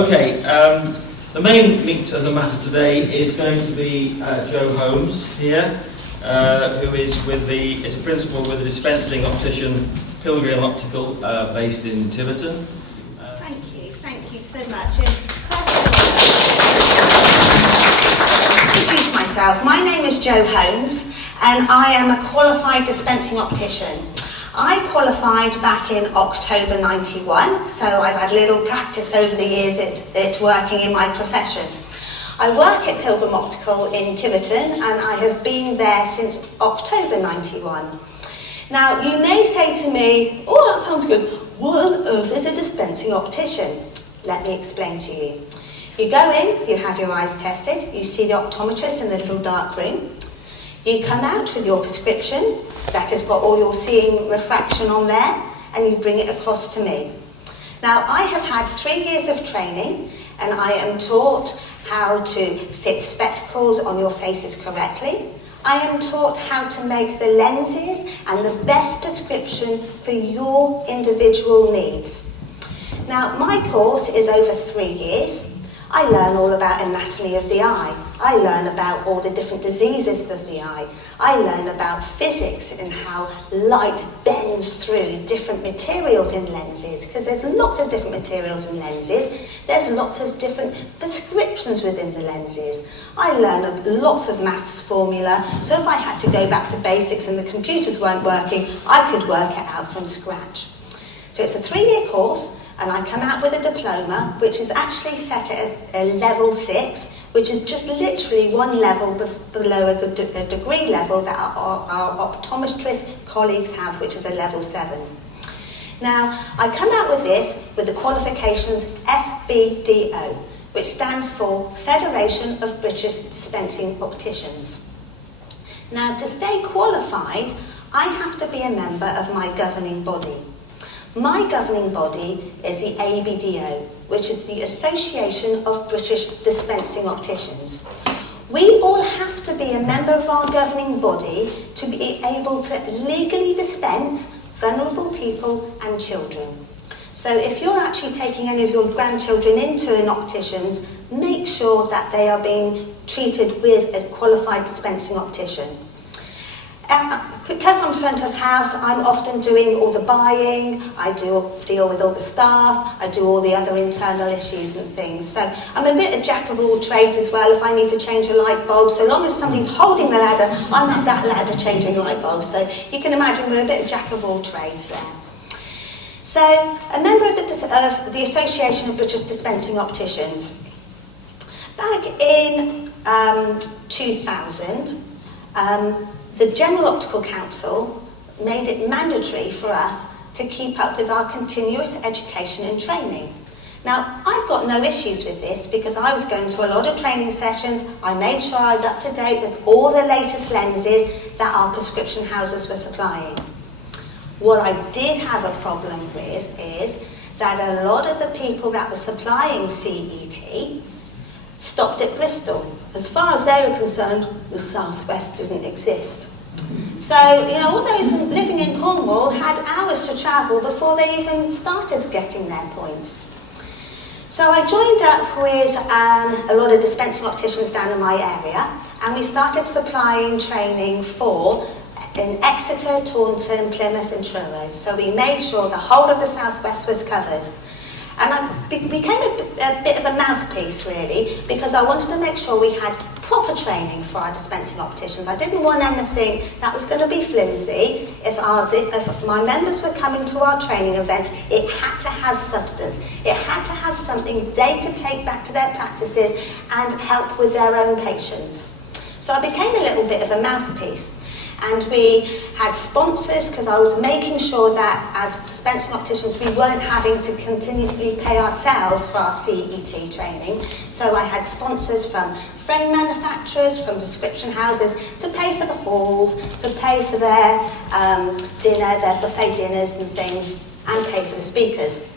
Okay, the main meat of the matter today is going to be Joe Holmes here, who is a principal with the dispensing optician Pilgrim Optical, based in Tiverton. Thank you so much. Introduce myself. My name is Joe Holmes, and I am a qualified dispensing optician. I qualified back in October 91, so I've had little practice over the years at working in my profession. I work at Pilgrim Optical in Tiverton, and I have been there since October 91. Now, you may say to me, oh, that sounds good. What on earth is a dispensing optician? Let me explain to you. You go in, you have your eyes tested, you see the optometrist in the little dark room. You come out with your prescription that has got all your seeing refraction on there, and you bring it across to me. Now, I have had 3 years of training, and I am taught how to fit spectacles on your faces correctly. I am taught how to make the lenses and the best prescription for your individual needs. Now, my course is over 3 years. I learn all about anatomy of the eye. I learn about all the different diseases of the eye. I learn about physics and how light bends through different materials in lenses, because there's lots of different materials in lenses. There's lots of different prescriptions within the lenses. I learn lots of maths formula, so if I had to go back to basics and the computers weren't working, I could work it out from scratch. So it's a 3-year course, and I come out with a diploma, which is actually set at a level 6, which is just literally one level below a degree level that our optometrist colleagues have, which is a level 7. Now, I come out with this with the qualifications FBDO, which stands for Federation of British Dispensing Opticians. Now, to stay qualified, I have to be a member of my governing body. My governing body is the FBDO, which is the Association of British Dispensing Opticians. We all have to be a member of our governing body to be able to legally dispense vulnerable people and children. So if you're actually taking any of your grandchildren into an optician's, make sure that they are being treated with a qualified dispensing optician. Because I'm front of house, I'm often doing all the buying, I deal with all the staff, I do all the other internal issues and things. So I'm a bit of jack of all trades as well. If I need to change a light bulb, so long as somebody's holding the ladder, I'm at that ladder changing light bulbs. So you can imagine we're a bit of jack of all trades there. So a member of the Association of British Dispensing Opticians. Back in 2000, the General Optical Council made it mandatory for us to keep up with our continuous education and training. Now, I've got no issues with this because I was going to a lot of training sessions. I made sure I was up to date with all the latest lenses that our prescription houses were supplying. What I did have a problem with is that a lot of the people that were supplying CET stopped at Bristol. As far as they were concerned, the South West didn't exist. So, all those living in Cornwall had hours to travel before they even started getting their points. So I joined up with a lot of dispensing opticians down in my area, and we started supplying training in Exeter, Taunton, Plymouth and Truro. So we made sure the whole of the South West was covered. And I became a bit of a mouthpiece, really, because I wanted to make sure we had proper training for our dispensing opticians. I didn't want anything that was going to be flimsy. If my members were coming to our training events, it had to have substance. It had to have something they could take back to their practices and help with their own patients. So I became a little bit of a mouthpiece. And we had sponsors because I was making sure that as dispensing opticians we weren't having to continuously pay ourselves for our CET training. So I had sponsors from frame manufacturers, from prescription houses to pay for the halls, to pay for their dinner, their buffet dinners and things, and pay for the speakers.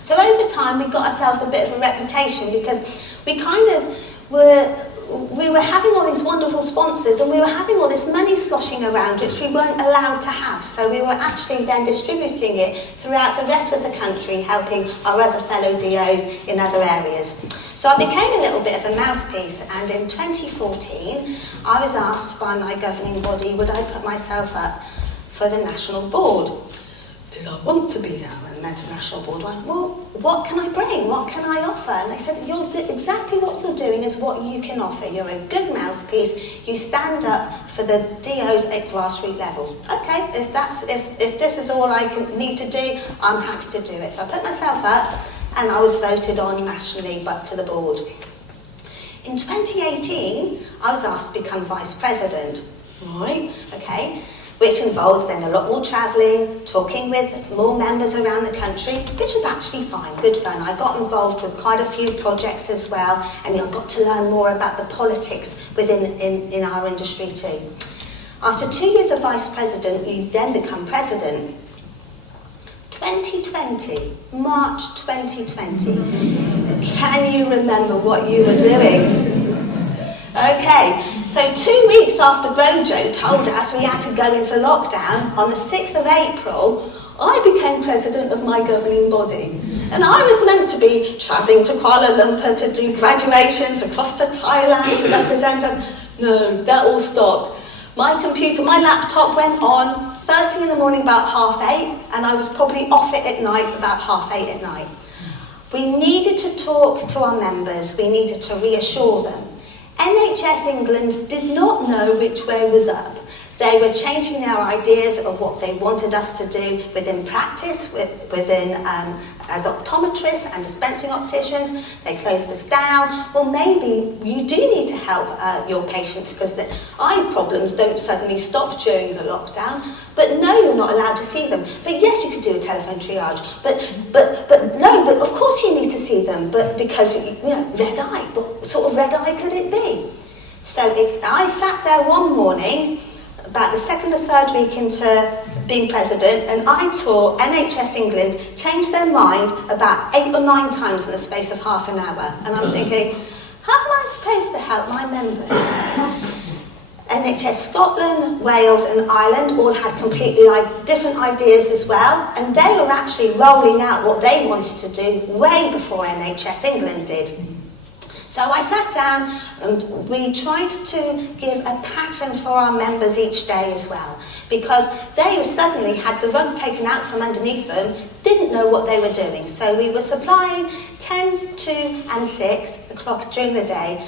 So over time we got ourselves a bit of a reputation because we kind of were we were having all these wonderful sponsors and we were having all this money sloshing around which we weren't allowed to have. So we were actually then distributing it throughout the rest of the country, helping our other fellow DOs in other areas. So I became a little bit of a mouthpiece, and in 2014 I was asked by my governing body would I put myself up for the national board. Did I want to be down in the national board? I went, well, what can I bring? What can I offer? And they said, exactly what you're doing is what you can offer. You're a good mouthpiece. You stand up for the DOs at grassroots level. Okay, if this is all I need to do, I'm happy to do it. So I put myself up and I was voted on nationally but to the board. In 2018, I was asked to become vice president. Right, okay. Which involved then a lot more travelling, talking with more members around the country, which was actually fine, good fun. I got involved with quite a few projects as well, and I got to learn more about the politics within in our industry too. After 2 years of vice president, you then become president. 2020, March 2020. Can you remember what you were doing? Okay, so 2 weeks after Brojo told us we had to go into lockdown, on the 6th of April, I became president of my governing body. And I was meant to be travelling to Kuala Lumpur to do graduations, across to Thailand to represent us. No, that all stopped. My laptop went on first thing in the morning about 8:30, and I was probably off it at night about 8:30 at night. We needed to talk to our members, we needed to reassure them. NHS England did not know which way was up. They were changing their ideas of what they wanted us to do within practice, as optometrists and dispensing opticians. They closed us down. Well, maybe you do need to help your patients because the eye problems don't suddenly stop during the lockdown. But no, you're not allowed to see them. But yes, you could do a telephone triage. But of course you need to see them. But because, red eye, what sort of red eye could it be? So I sat there one morning, about the second or third week into being president, and I saw NHS England change their mind about 8 or 9 times in the space of half an hour. And I'm thinking, how am I supposed to help my members? NHS Scotland, Wales and Ireland all had completely different ideas as well, and they were actually rolling out what they wanted to do way before NHS England did. So I sat down and we tried to give a pattern for our members each day as well, because they suddenly had the rug taken out from underneath them, didn't know what they were doing. So we were supplying 10, 2 and 6 o'clock during the day,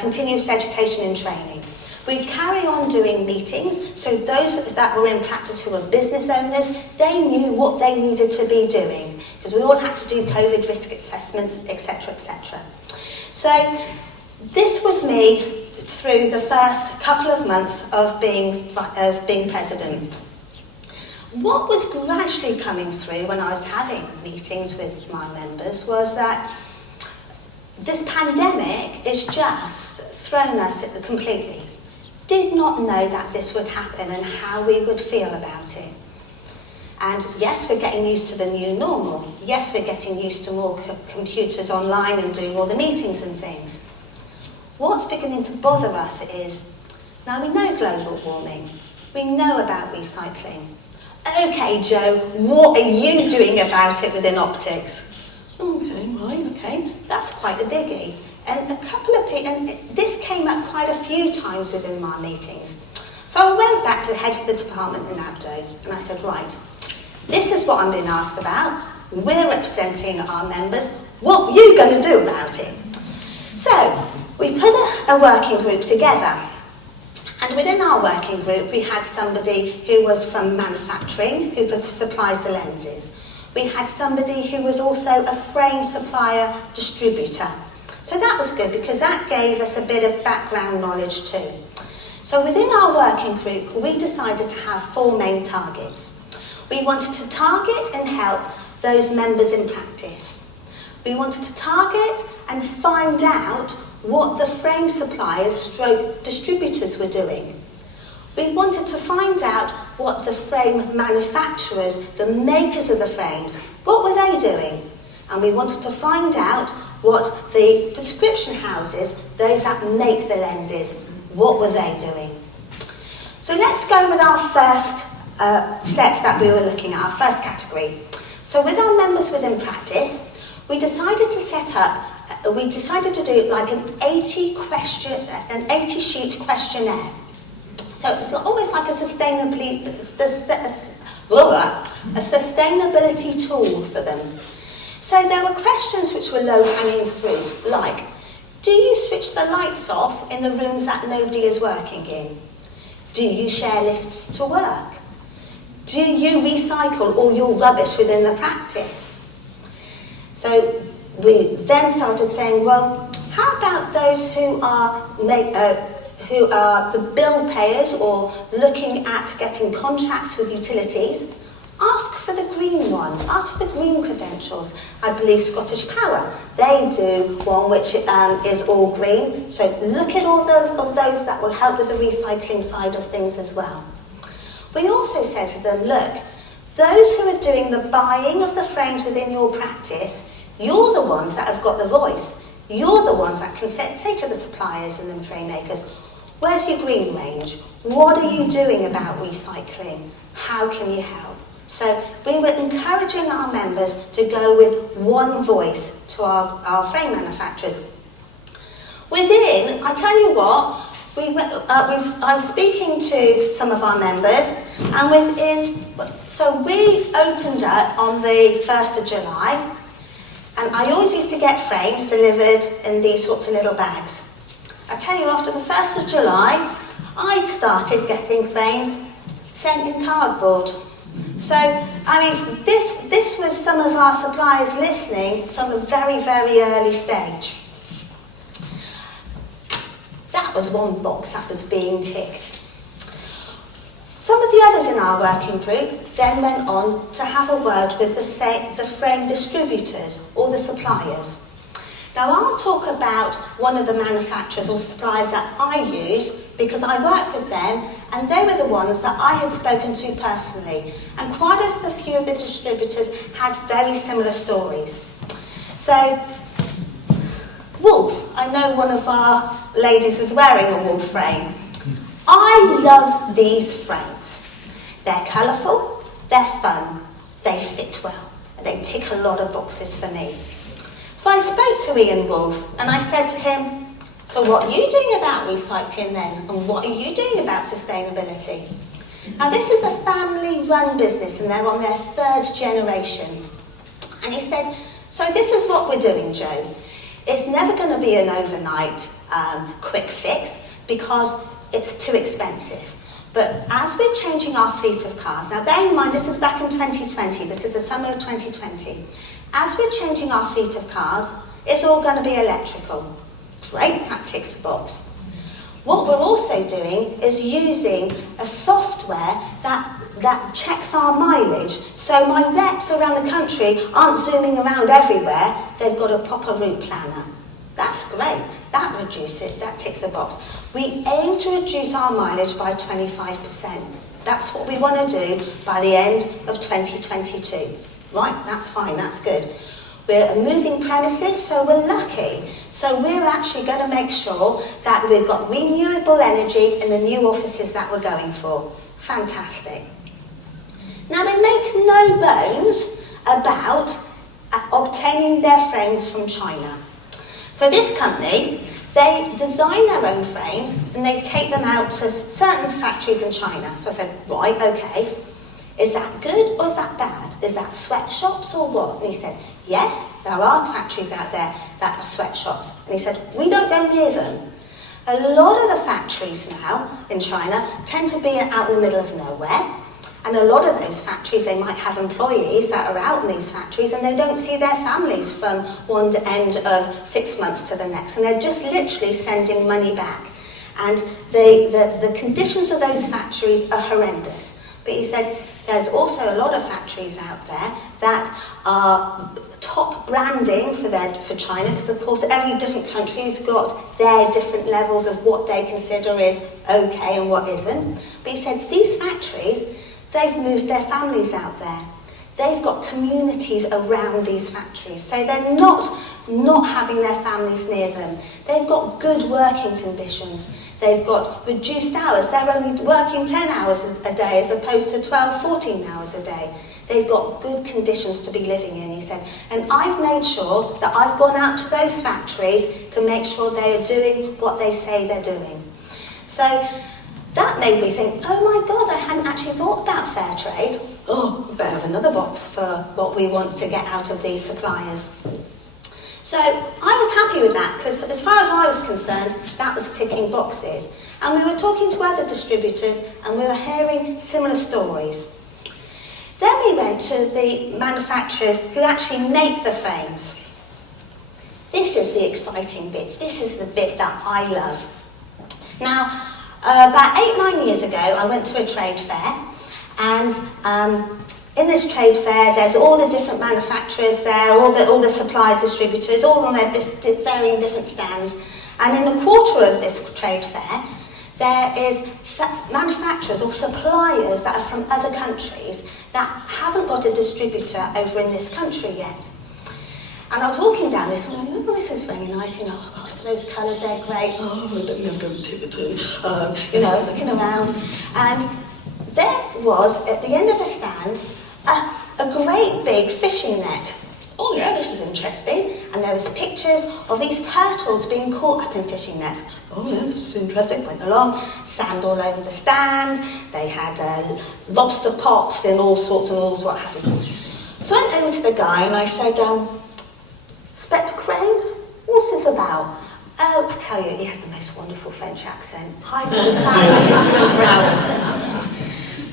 continuous education and training. We'd carry on doing meetings, so those that were in practice who were business owners, they knew what they needed to be doing, because we all had to do COVID risk assessments, etc., etc. So this was me through the first couple of months of being president. What was gradually coming through when I was having meetings with my members was that this pandemic has just thrown us completely. Did not know that this would happen and how we would feel about it. And yes, we're getting used to the new normal. Yes, we're getting used to more computers online and doing all the meetings and things. What's beginning to bother us is, now we know global warming, we know about recycling. Okay, Joe, what are you doing about it within optics? Okay, right, okay, that's quite a biggie. And a couple of people, and this came up quite a few times within my meetings. So I went back to the head of the department in Abdo, and I said, right, this is what I'm being asked about. We're representing our members. What are you going to do about it? So we put a working group together. And within our working group, we had somebody who was from manufacturing, who supplies the lenses. We had somebody who was also a frame supplier distributor. So that was good because that gave us a bit of background knowledge too. So within our working group, we decided to have 4 main targets. We wanted to target and help those members in practice. We wanted to target and find out what the frame suppliers stroke distributors were doing. We wanted to find out what the frame manufacturers, the makers of the frames, what were they doing? And we wanted to find out what the prescription houses, those that make the lenses, what were they doing? So let's go with our first set that we were looking at, our first category. So with our members within practice, we decided to do like an 80 sheet questionnaire. So it's almost like a sustainability tool for them. So there were questions which were low-hanging fruit, like, do you switch the lights off in the rooms that nobody is working in? Do you share lifts to work? Do you recycle all your rubbish within the practice? So we then started saying, well, how about those who are the bill payers or looking at getting contracts with utilities? Ask for the green ones, ask for the green credentials. I believe Scottish Power, they do one which is all green. So look at all those that will help with the recycling side of things as well. We also said to them, look, those who are doing the buying of the frames within your practice, you're the ones that have got the voice. You're the ones that can say to the suppliers and the frame makers, where's your green range? What are you doing about recycling? How can you help? So we were encouraging our members to go with one voice to our frame manufacturers. Within, I tell you what, I was speaking to some of our members, and so we opened up on the 1st of July, and I always used to get frames delivered in these sorts of little bags. I tell you, after the 1st of July, I started getting frames sent in cardboard. So, I mean, this was some of our suppliers listening from a very, very early stage. That was one box that was being ticked. Some of the others in our working group then went on to have a word with the frame distributors or the suppliers. Now I'll talk about one of the manufacturers or suppliers that I use because I work with them, and they were the ones that I had spoken to personally. And quite a few of the distributors had very similar stories. So, Wolf, I know one of our ladies was wearing a Wolf frame. I love these frames. They're colourful, they're fun, they fit well, and they tick a lot of boxes for me. So I spoke to Ian Wolf and I said to him, so what are you doing about recycling then? And what are you doing about sustainability? Now this is a family-run business and they're on their 3rd generation. And he said, so this is what we're doing, Joe. It's never going to be an overnight quick fix because it's too expensive. But as we're changing our fleet of cars, now bear in mind this is back in 2020, this is the summer of 2020. As we're changing our fleet of cars, it's all going to be electrical. Great, that ticks a box. What we're also doing is using a software that checks our mileage. So my reps around the country aren't zooming around everywhere, they've got a proper route planner. That's great, that ticks a box. We aim to reduce our mileage by 25%. That's what we want to do by the end of 2022. Right, that's fine, that's good. We're moving premises, so we're lucky. So we're actually going to make sure that we've got renewable energy in the new offices that we're going for. Fantastic. Now they make no bones about obtaining their frames from China. So this company, they design their own frames and they take them out to certain factories in China. So I said, right, okay. Is that good or is that bad? Is that sweatshops or what? And he said, yes, there are factories out there that are sweatshops. And he said, we don't go near them. A lot of the factories now in China tend to be out in the middle of nowhere. And a lot of those factories, they might have employees that are out in these factories and they don't see their families from one end of 6 months to the next. And they're just literally sending money back. And the conditions of those factories are horrendous. But he said, there's also a lot of factories out there that are top branding for China, because of course every different country's got their different levels of what they consider is okay and what isn't. But he said these factories, they've moved their families out there. they've got communities around these factories. So they're not having their families near them. They've got good working conditions. They've got reduced hours. They're only working 10 hours a day as opposed to 12, 14 hours a day. They've got good conditions to be living in, he said. And I've made sure that I've gone out to those factories to make sure they are doing what they say they're doing. So that made me think, oh my God, I hadn't actually thought about fair trade. Oh, we better have another box for what we want to get out of these suppliers. So I was happy with that, because as far as I was concerned, that was ticking boxes. And we were talking to other distributors and we were hearing similar stories. Then we went to the manufacturers who actually make the frames. This is the exciting bit. This is the bit that I love. Now, about 8-9 years ago, I went to a trade fair, and in this trade fair, there's all the different manufacturers there, all the suppliers, distributors, all on their varying different stands. And in a quarter of this trade fair, there is manufacturers or suppliers that are from other countries that haven't got a distributor over in this country yet. And I was walking down this one, and oh, this is very nice, you know, oh, look at those colours, they're great. Oh, I don't love going to Tiverton. You know, I was looking around, and there was, at the end of a stand, a great big fishing net. Oh yeah, this is interesting. And there was pictures of these turtles being caught up in fishing nets. Oh yeah, this is interesting. Went along, sand all over the stand. They had lobster pots in all sorts and alls, what have you. So I went over to the guy and I said, spectacle frames, what's this about? Oh, I tell you, he had the most wonderful French accent. I would have sat listening to him for hours.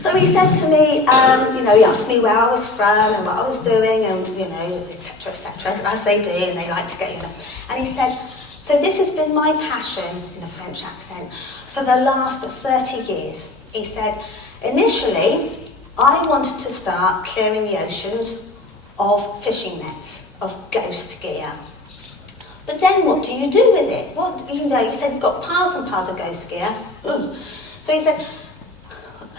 So he said to me, you know, he asked me where I was from and what I was doing and, you know, etc., as they do, and they like to get, you know. And he said, so this has been my passion, in a French accent, for the last 30 years. He said, initially, I wanted to start clearing the oceans of fishing nets, of ghost gear. But then what do you do with it? What, you know, he said you've got piles and piles of ghost gear. Ooh. So he said,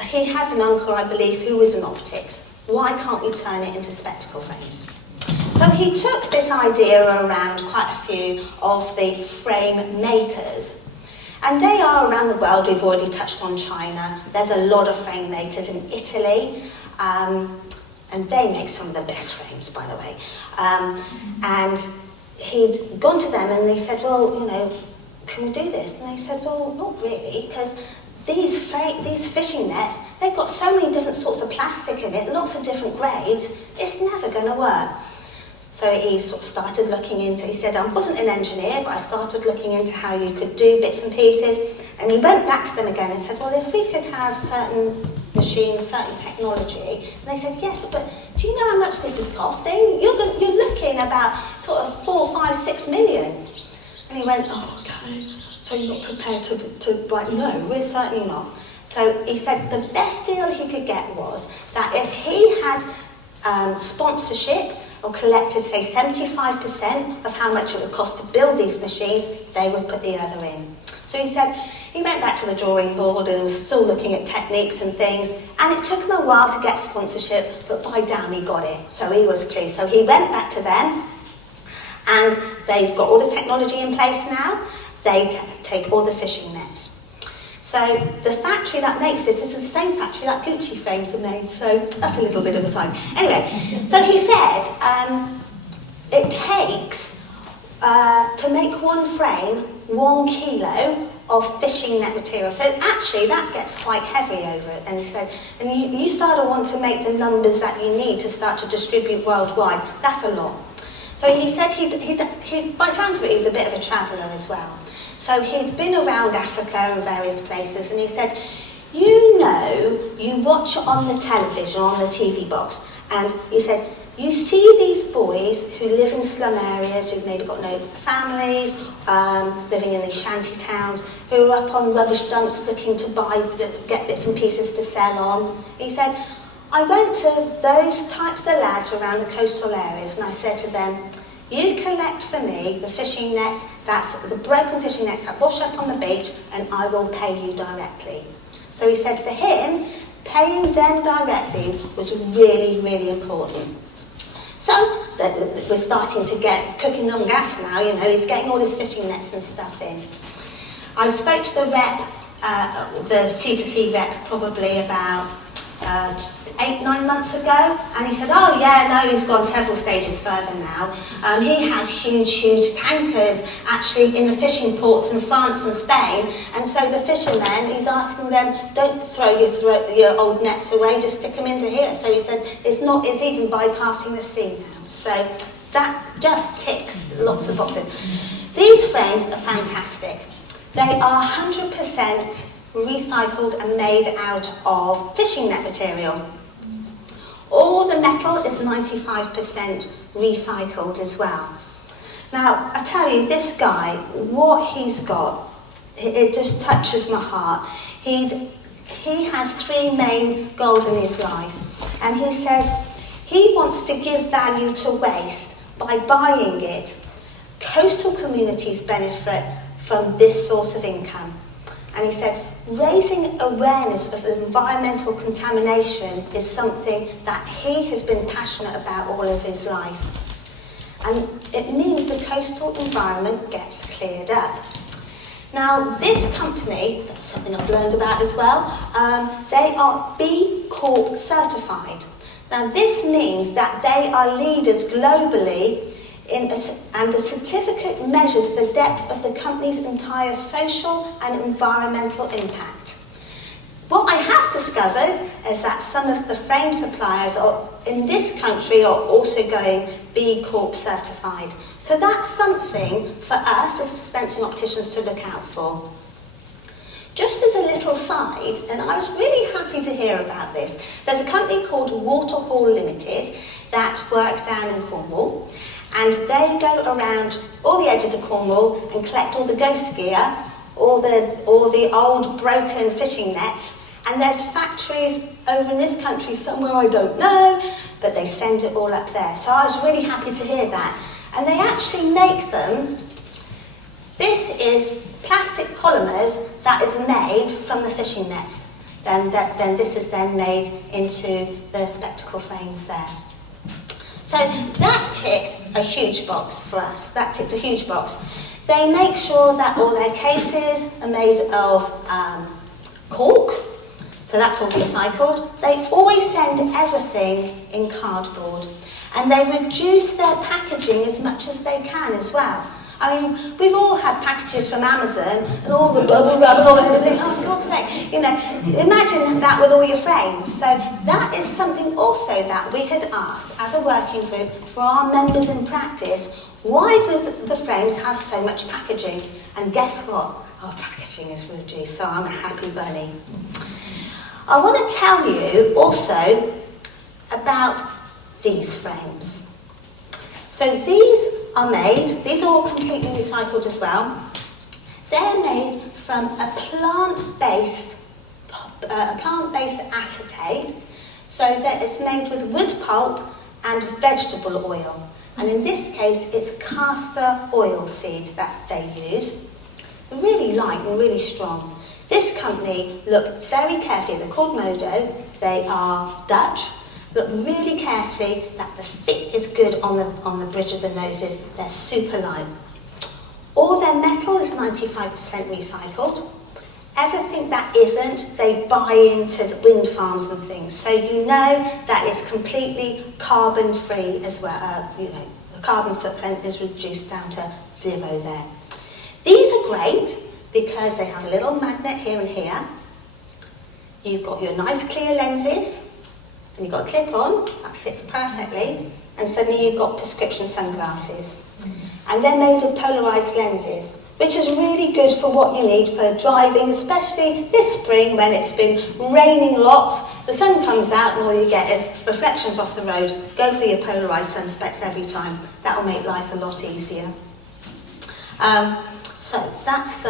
he has an uncle, I believe, who is an optics. Why can't we turn it into spectacle frames? So he took this idea around quite a few of the frame makers. And they are around the world. We've already touched on China. There's a lot of frame makers in Italy. And they make some of the best frames, by the way. And he'd gone to them and they said, well, you know, can we do this? And they said, well, not really, because these fishing nets, they've got so many different sorts of plastic in it, lots of different grades, it's never going to work. So he sort of started looking into, he said, I wasn't an engineer, but I started looking into how you could do bits and pieces. And he went back to them again and said, well, if we could have certain machines, certain technology. And they said, yes, but do you know how much this is costing? You're looking about sort of 4, 5, 6 million. And he went, oh, okay. So you're not prepared to like, no, we're certainly not. So he said the best deal he could get was that if he had sponsorship or collected, say, 75% of how much it would cost to build these machines, they would put the other in. So he said he went back to the drawing board and was still looking at techniques and things, and it took him a while to get sponsorship, but by damn, he got it. So he was pleased. So he went back to them, and they've got all the technology in place now. They take all the fishing nets. So the factory that makes this is the same factory that Gucci frames are made, so that's a little bit of a sign. Anyway, so he said it takes, to make one frame, 1 kilo of fishing net material. So actually that gets quite heavy over it. And he said, and you start to want to make the numbers that you need to start to distribute worldwide. That's a lot. So he said he by the sounds of it, he was a bit of a traveller as well. So he'd been around Africa and various places, and he said, you know, you watch on the television, on the TV box, and he said, you see these boys who live in slum areas, who've maybe got no families, living in these shanty towns, who are up on rubbish dumps looking to get bits and pieces to sell on. He said, I went to those types of lads around the coastal areas, and I said to them, you collect for me the fishing nets, that's the broken fishing nets that wash up on the beach, and I will pay you directly. So he said for him, Paying them directly was really, really important. So we're starting to get cooking on gas now, you know, he's getting all his fishing nets and stuff in. I spoke to the rep, the C2C rep, probably about 8-9 months ago, and he said, oh yeah, no, he's gone several stages further now. He has huge tankers actually in the fishing ports in France and Spain, and so the fishermen, he's asking them, don't throw your old nets away, just stick them into here. So he said, it's even bypassing the sea now. So that just ticks lots of boxes. These frames are fantastic. They are 100% recycled and made out of fishing net material. All the metal is 95% recycled as well. Now, I tell you, this guy, what he's got, it just touches my heart. He has 3 main goals in his life, and he says he wants to give value to waste by buying it. Coastal communities benefit from this source of income. And he said, raising awareness of environmental contamination is something that he has been passionate about all of his life. And it means the coastal environment gets cleared up. Now, this company, that's something I've learned about as well, they are B Corp certified. Now, this means that they are leaders globally and the certificate measures the depth of the company's entire social and environmental impact. What I have discovered is that some of the frame suppliers in this country are also going B Corp certified. So that's something for us as dispensing opticians to look out for. Just as a little side, and I was really happy to hear about this, there's a company called Waterhall Limited that work down in Cornwall. And they go around all the edges of Cornwall and collect all the ghost gear, all the old broken fishing nets. And there's factories over in this country somewhere I don't know, but they send it all up there. So I was really happy to hear that. And they actually make them. This is plastic polymers that is made from the fishing nets. Then this is then made into the spectacle frames there. So that ticked a huge box for us. That ticked a huge box. They make sure that all their cases are made of cork, so that's all recycled. They always send everything in cardboard, and they reduce their packaging as much as they can as well. I mean, we've all had packages from Amazon and all the bubble wrap and all that, and think, oh, for God's sake, you know, imagine that with all your frames. So that is something also that we had asked as a working group for our members in practice. Why does the frames have so much packaging? And guess what? Our packaging is reduced, so I'm a happy bunny. I want to tell you also about these frames. So these are all completely recycled as well. They're made from a plant-based acetate, so that it's made with wood pulp and vegetable oil. And in this case, it's castor oil seed that they use. They're really light and really strong. This company look very carefully. They're called Modo. They are Dutch. Look really carefully that the fit is good on the bridge of the noses. They're super light. All their metal is 95% recycled. Everything that isn't, they buy into the wind farms and things. So you know that it's completely carbon free as well. The carbon footprint is reduced down to 0 there. These are great because they have a little magnet here and here. You've got your nice clear lenses. And you've got a clip on, that fits perfectly, and suddenly you've got prescription sunglasses. And they're made of polarised lenses, which is really good for what you need for driving, especially this spring when it's been raining lots. The sun comes out and all you get is reflections off the road. Go for your polarised sun specs every time. That will make life a lot easier. So that's...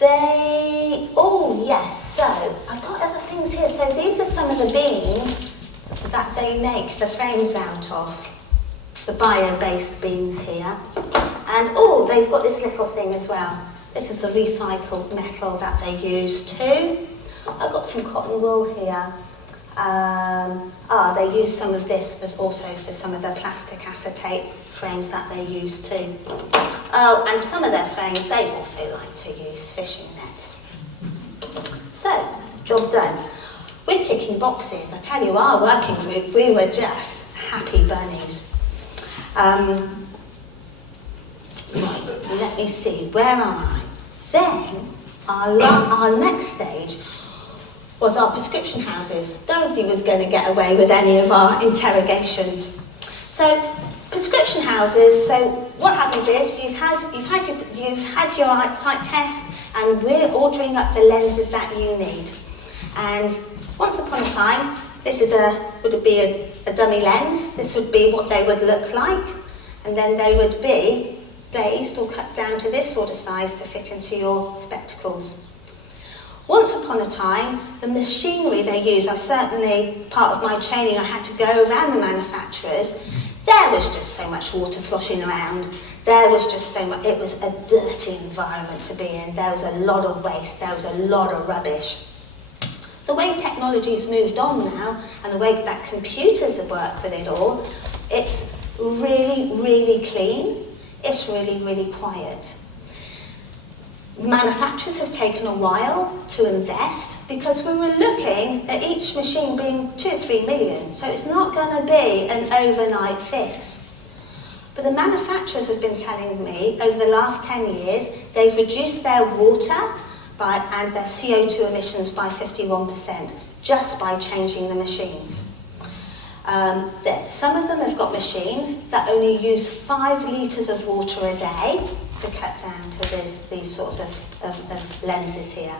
Oh yes, so I've got other things here. So these are some of the beans that they make the frames out of. The bio-based beans here. And oh, they've got this little thing as well. This is a recycled metal that they use too. I've got some cotton wool here. They use some of this as also for some of the plastic acetate frames that they use too. Oh, and some of their frames, they also like to use fishing nets. So, job done. We're ticking boxes. I tell you, our working group, we were just happy bunnies. Right, let me see, where am I? Then, our next stage was our prescription houses. Nobody was going to get away with any of our interrogations. So, prescription houses, so what happens is you've had your sight test and we're ordering up the lenses that you need. And once upon a time, this is would it be a dummy lens? This would be what they would look like. And then they would be glazed or cut down to this sort of size to fit into your spectacles. Once upon a time, the machinery they use, part of my training, I had to go around the manufacturers. There was just so much water sloshing around. There was just so much, it was a dirty environment to be in. There was a lot of waste, there was a lot of rubbish. The way technology's moved on now, and the way that computers work with it all, it's really, really clean. It's really, really quiet. Manufacturers have taken a while to invest because we were looking at each machine being 2 or 3 million, so it's not going to be an overnight fix. But the manufacturers have been telling me over the last 10 years they've reduced their water and their CO2 emissions by 51% just by changing the machines. Some of them have got machines that only use 5 litres of water a day to cut down to these sorts of lenses here.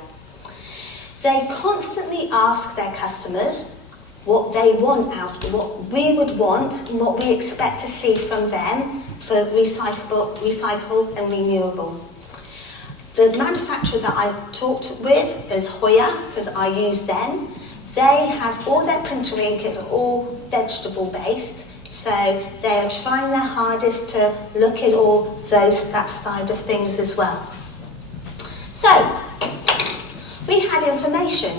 They constantly ask their customers what they want what we would want and what we expect to see from them for recycle and renewable. The manufacturer that I talked with is Hoya, because I use them. They have all their printer ink is all vegetable based, so they are trying their hardest to look at all that side of things as well. So, we had information.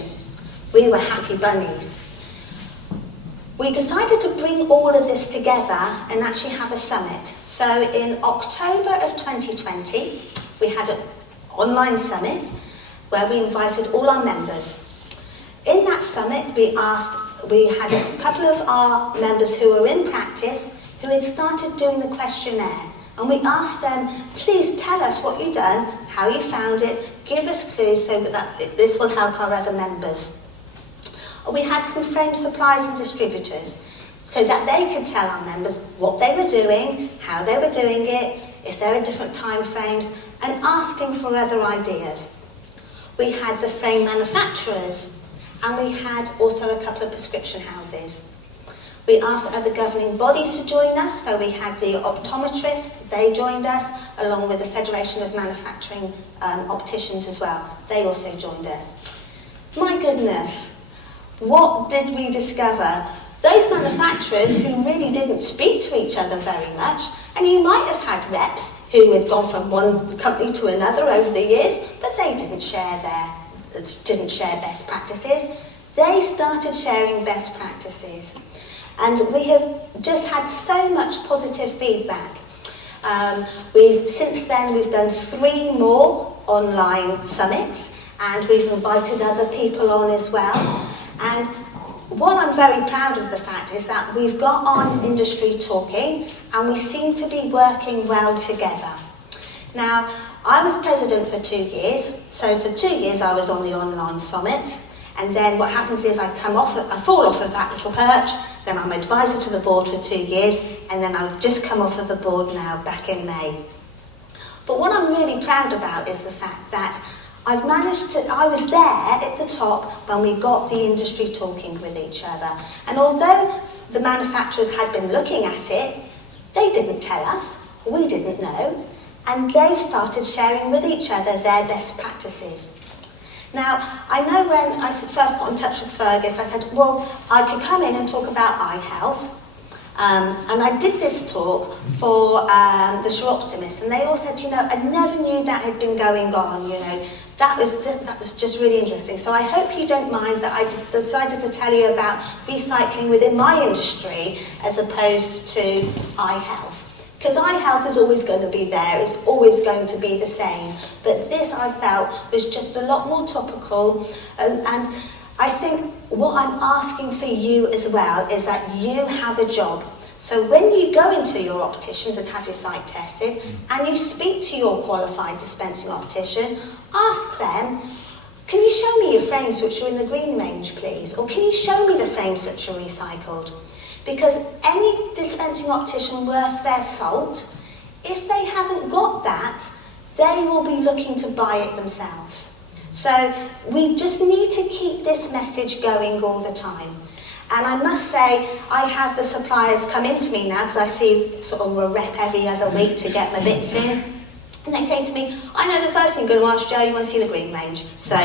We were happy bunnies. We decided to bring all of this together and actually have a summit. So in October of 2020, we had an online summit where we invited all our members. In that summit, we had a couple of our members who were in practice who had started doing the questionnaire. And we asked them, please tell us what you've done, how you found it, give us clues so that this will help our other members. We had some frame suppliers and distributors so that they could tell our members what they were doing, how they were doing it, if there are different time frames, and asking for other ideas. We had the frame manufacturers, and we had also a couple of prescription houses. We asked other governing bodies to join us, so we had the optometrists, they joined us, along with the Federation of Manufacturing Opticians as well. They also joined us. My goodness, what did we discover? Those manufacturers who really didn't speak to each other very much, and you might have had reps who had gone from one company to another over the years, but they didn't share best practices. They started sharing best practices. And we have just had so much positive feedback. Since then, we've done 3 more online summits, and we've invited other people on as well. And what I'm very proud of the fact is that we've got on industry talking, and we seem to be working well together. Now, I was president for 2 years, so for 2 years I was on the online summit, and then what happens is I fall off of that little perch, then I'm advisor to the board for 2 years, and then I've just come off of the board now back in May. But what I'm really proud about is the fact that I was there at the top when we got the industry talking with each other. And although the manufacturers had been looking at it, they didn't tell us, we didn't know, and they've started sharing with each other their best practices. Now, I know when I first got in touch with Fergus, I said, well, I could come in and talk about eye health. And I did this talk for the Shore Optimists, and they all said, I never knew that had been going on, that was just really interesting. So I hope you don't mind that I decided to tell you about recycling within my industry as opposed to eye health. Because eye health is always going to be there, it's always going to be the same. But this, I felt, was just a lot more topical. And I think what I'm asking for you as well is that you have a job. So when you go into your opticians and have your sight tested, and you speak to your qualified dispensing optician, ask them, can you show me your frames which are in the green range, please? Or can you show me the frames which are recycled? Because any dispensing optician worth their salt, if they haven't got that, they will be looking to buy it themselves. So we just need to keep this message going all the time. And I must say, I have the suppliers come into me now, because I see sort of a rep every other week to get my bits in. And they say to me, I know the first thing you're going to ask Joe, you want to see the green range. So,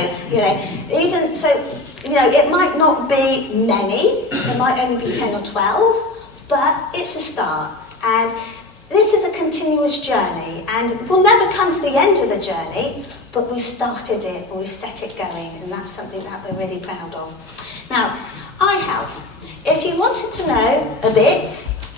even so, it might not be many, it might only be 10 or 12, but it's a start. And this is a continuous journey, and we'll never come to the end of the journey, but we've started it and we've set it going, and that's something that we're really proud of. Now, eye health. If you wanted to know a bit,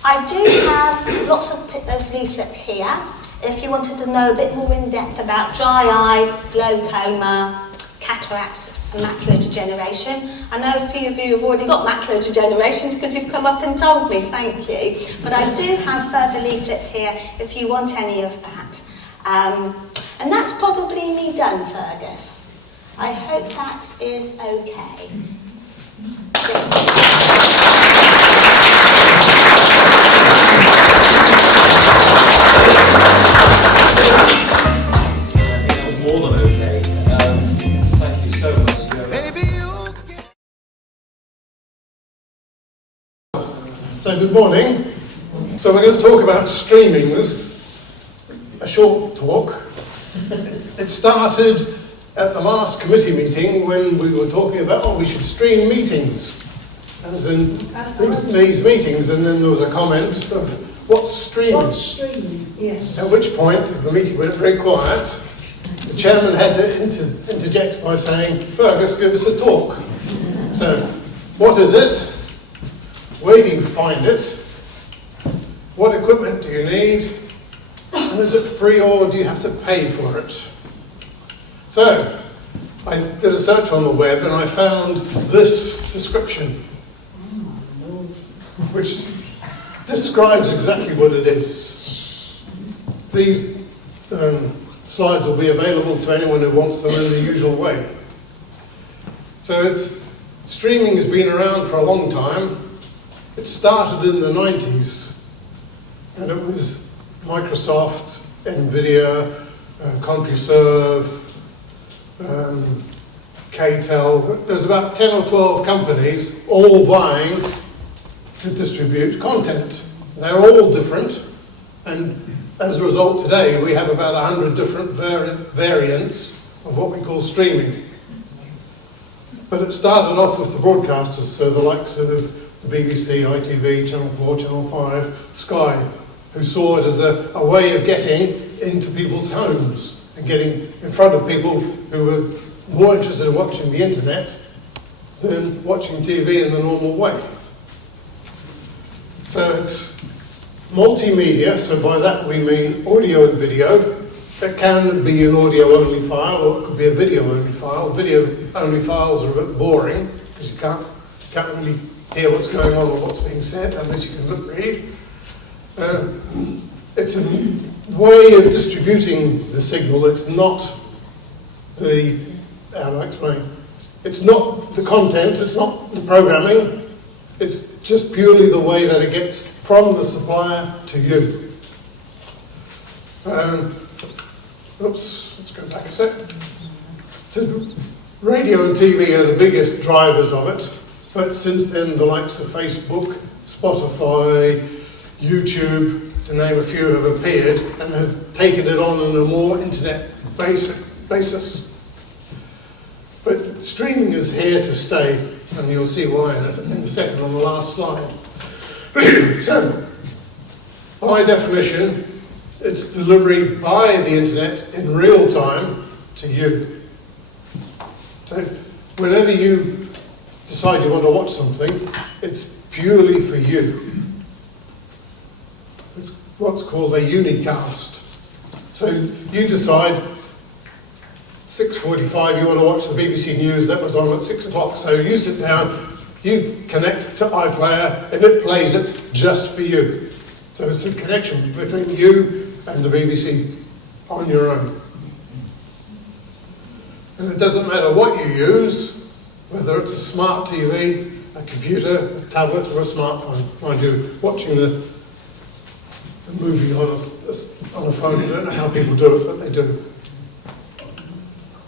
I do have lots of leaflets here. If you wanted to know a bit more in depth about dry eye, glaucoma, cataracts and macular degeneration. I know a few of you have already got macular degeneration because you've come up and told me, thank you. But I do have further leaflets here if you want any of that. And that's probably me done, Fergus. I hope that is okay. So good morning. So we're going to talk about streaming. This a short talk. It started at the last committee meeting when we were talking about, we should stream meetings, as in these meetings, and then there was a comment of what's streaming? What's streaming, yes. At which point the meeting went very quiet. The chairman had to interject by saying, Fergus, give us a talk. So, what is it? Where do you find it? What equipment do you need? And is it free or do you have to pay for it? So, I did a search on the web and I found this description, which describes exactly what it is. These slides will be available to anyone who wants them in the usual way. So streaming has been around for a long time. It started in the 90s, and it was Microsoft, NVIDIA, CompuServe, KTEL. There's about 10 or 12 companies all vying to distribute content. They're all different, and as a result today we have about 100 different variants of what we call streaming. But it started off with the broadcasters, so the likes of the BBC, ITV, Channel 4, Channel 5, Sky, who saw it as a way of getting into people's homes and getting in front of people who were more interested in watching the internet than watching TV in the normal way. So it's multimedia, so by that we mean audio and video. It can be an audio-only file, or it could be a video-only file. Video-only files are a bit boring, because you can't really hear what's going on or what's being said, unless you can lip read. It's a way of distributing the signal. It's not the, how do I explain? It's not the content, it's not the programming, it's just purely the way that it gets from the supplier to you. Let's go back a sec. So radio and TV are the biggest drivers of it, but since then the likes of Facebook, Spotify, YouTube, to name a few, have appeared and have taken it on a more internet basis. But streaming is here to stay, and you'll see why in a second on the last slide. So, by definition, it's delivery by the internet in real time to you. So whenever you decide you want to watch something, it's purely for you. It's what's called a unicast. So you decide 6:45 you want to watch the BBC News that was on at 6 o'clock. So you sit down, you connect to iPlayer, and it plays it just for you. So it's a connection between you and the BBC on your own. And it doesn't matter what you use, whether it's a smart TV, a computer, a tablet, or a smartphone. Mind you, watching the movie on a phone, I don't know how people do it, but they do.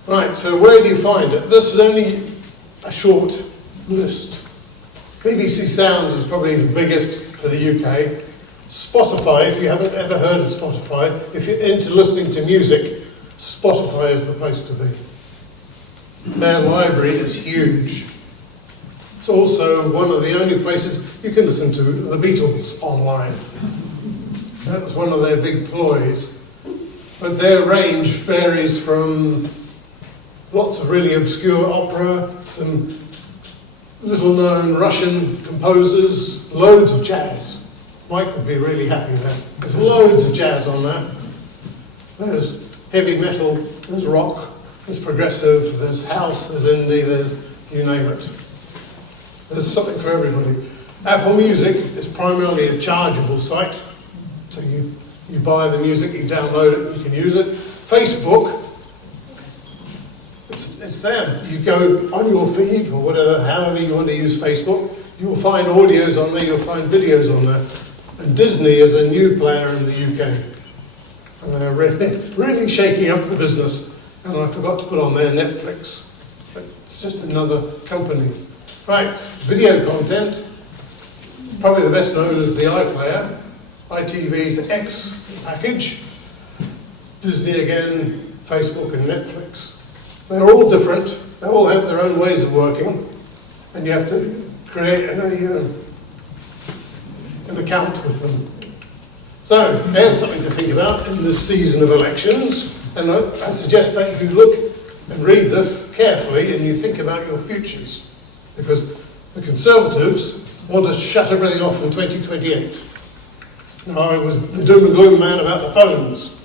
Right, so where do you find it? This is only a short list. BBC Sounds is probably the biggest for the UK. Spotify, if you haven't ever heard of Spotify, if you're into listening to music, Spotify is the place to be. Their library is huge. It's also one of the only places you can listen to the Beatles online. That was one of their big ploys. But their range varies from lots of really obscure opera, some little-known Russian composers, loads of jazz. Mike would be really happy with that. There's loads of jazz on that. There's heavy metal, there's rock, there's progressive, there's house, there's indie, there's you name it. There's something for everybody. Apple Music is primarily a chargeable site. So you buy the music, you download it, you can use it. Facebook, it's there. You go on your feed or whatever, however you want to use Facebook, you'll find audios on there, you'll find videos on there. And Disney is a new player in the UK. And they're really shaking up the business. And I forgot to put on there Netflix. But it's just another company. Right, video content. Probably the best known as the iPlayer. ITV's X package. Disney again, Facebook and Netflix. They're all different. They all have their own ways of working. And you have to create an account with them. So, there's something to think about in this season of elections. And I suggest that you look and read this carefully and you think about your futures. Because the Conservatives want to shut everything off in 2028. Now, I was the doom and gloom man about the phones.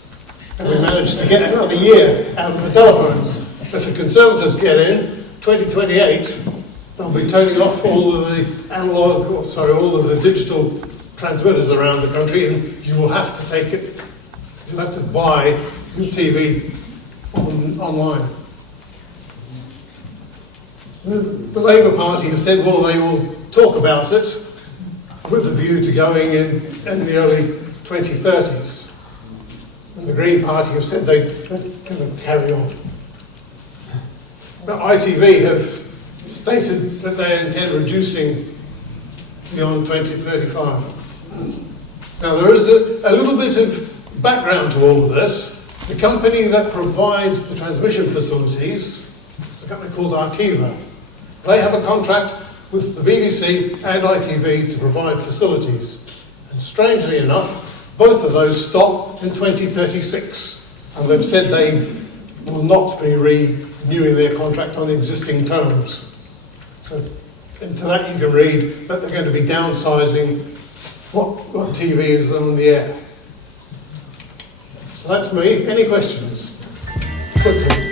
And we managed to get another year out of the telephones. If the Conservatives get in, 2028, they'll be turning off all of the all of the digital transmitters around the country, and you will have to you'll have to buy your TV online. The Labour Party have said, well, they will talk about it with a view to going in the early 2030s. And the Green Party have said they're going to carry on. But ITV have stated that they intend reducing beyond 2035. Now there is a little bit of background to all of this. The company that provides the transmission facilities is a company called Arqiva. They have a contract with the BBC and ITV to provide facilities. And strangely enough, both of those stop in 2036. And they've said they will not be renewing their contract on existing terms. So into that you can read that they're going to be downsizing what TV is on the air. So that's me. Any questions? Quickly.